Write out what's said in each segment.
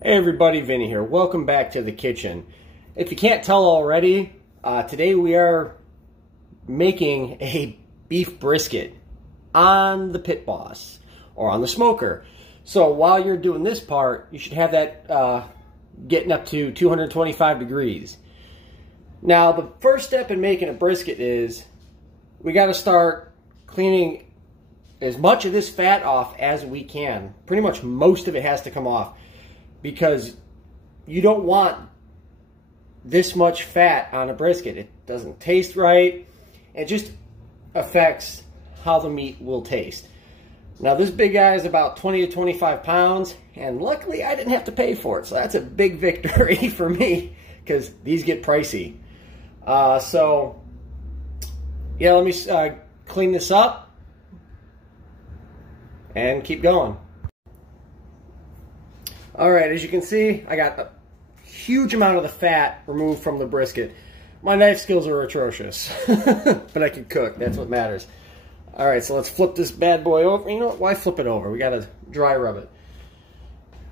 Hey everybody, Vinny here. Welcome back to the kitchen. If you can't tell already, today we are making a beef brisket on the Pit Boss or on the smoker. So while you're doing this part, you should have that getting up to 225 degrees. Now the first step in making a brisket is we got to start cleaning as much of this fat off as we can. Pretty much most of it has to come off, because you don't want this much fat on a brisket. It doesn't taste right. It just affects how the meat will taste. Now this big guy is about 20 to 25 pounds, and luckily I didn't have to pay for it, so that's a big victory for me, because these get pricey. So yeah, let me clean this up and keep going. Alright, as you can see, I got a huge amount of the fat removed from the brisket. My knife skills are atrocious, but I can cook. That's what matters. Alright, so let's flip this bad boy over. You know what? Why flip it over? We gotta dry rub it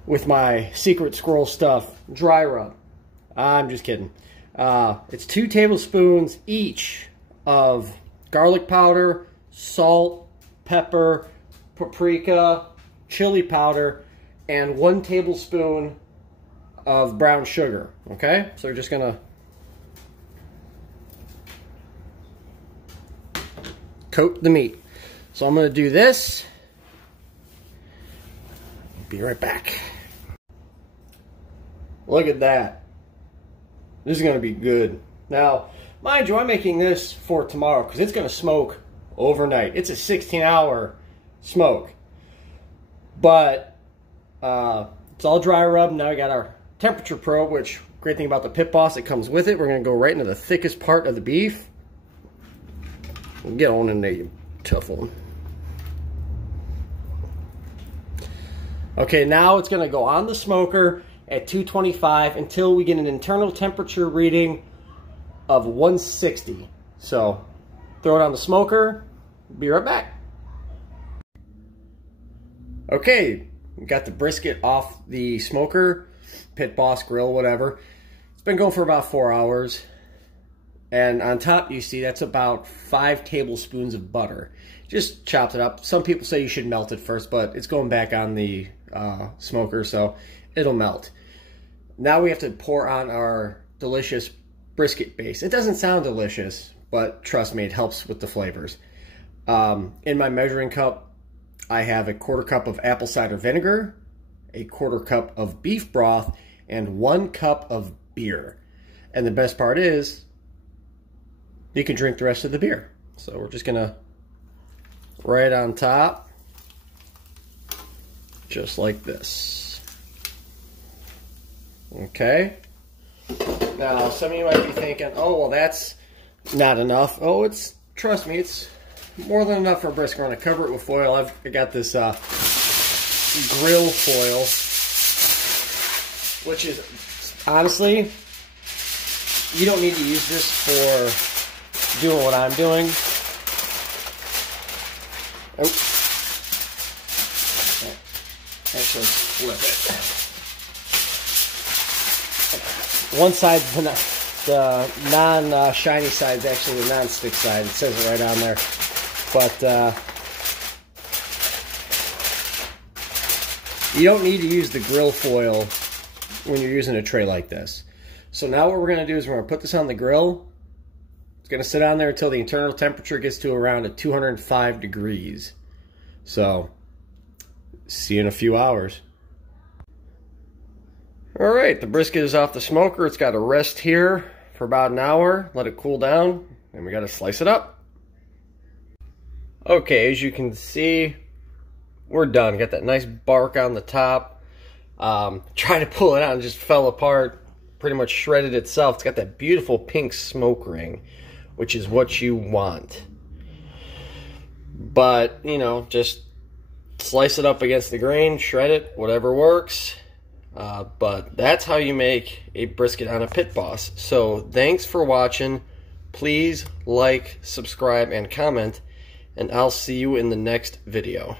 with my secret squirrel stuff. Dry rub. I'm just kidding. It's 2 tablespoons each of garlic powder, salt, pepper, paprika, chili powder, and 1 tablespoon of brown sugar. Okay, so we're just gonna coat the meat. So I'm gonna do this. Be right back. Look at that. This is gonna be good. Now, mind you, I'm making this for tomorrow because it's gonna smoke overnight. It's a 16-hour smoke, but it's all dry rub. Now we got our temperature probe, which great thing about the Pit Boss, it comes with it. We're going to go right into the thickest part of the beef. Get on in there, you tough one. Okay, now it's going to go on the smoker at 225 until we get an internal temperature reading of 160. So throw it on the smoker. Be right back. Okay, we got the brisket off the smoker, Pit Boss grill, whatever. It's been going for about 4 hours. And on top, you see that's about 5 tablespoons of butter. Just chopped it up. Some people say you should melt it first, but it's going back on the smoker, so it'll melt. Now we have to pour on our delicious brisket base. It doesn't sound delicious, but trust me, it helps with the flavors. In my measuring cup, I have a 1/4 cup of apple cider vinegar, a 1/4 cup of beef broth, and 1 cup of beer. And the best part is, you can drink the rest of the beer. So we're just gonna, right on top, just like this. Okay. Now, some of you might be thinking, oh, well, that's not enough. Oh, trust me, it's more than enough for a brisket. We're going to cover it with foil. I got this grill foil, which is, honestly, you don't need to use this for doing what I'm doing. Oh. Actually, flip it. One side's the non-shiny side is actually the non-stick side. It says it right on there. But you don't need to use the grill foil when you're using a tray like this. So now what we're going to do is we're going to put this on the grill. It's going to sit on there until the internal temperature gets to around 205 degrees. So, see you in a few hours. Alright, the brisket is off the smoker. It's got to rest here for about an hour. Let it cool down. And we got to slice it up. Okay, as you can see, we're done. Got that nice bark on the top. Tried to pull it out and just fell apart. Pretty much shredded itself. It's got that beautiful pink smoke ring, which is what you want. But, you know, just slice it up against the grain, shred it, whatever works. But that's how you make a brisket on a Pit Boss. So, thanks for watching. Please like, subscribe, and comment. And I'll see you in the next video.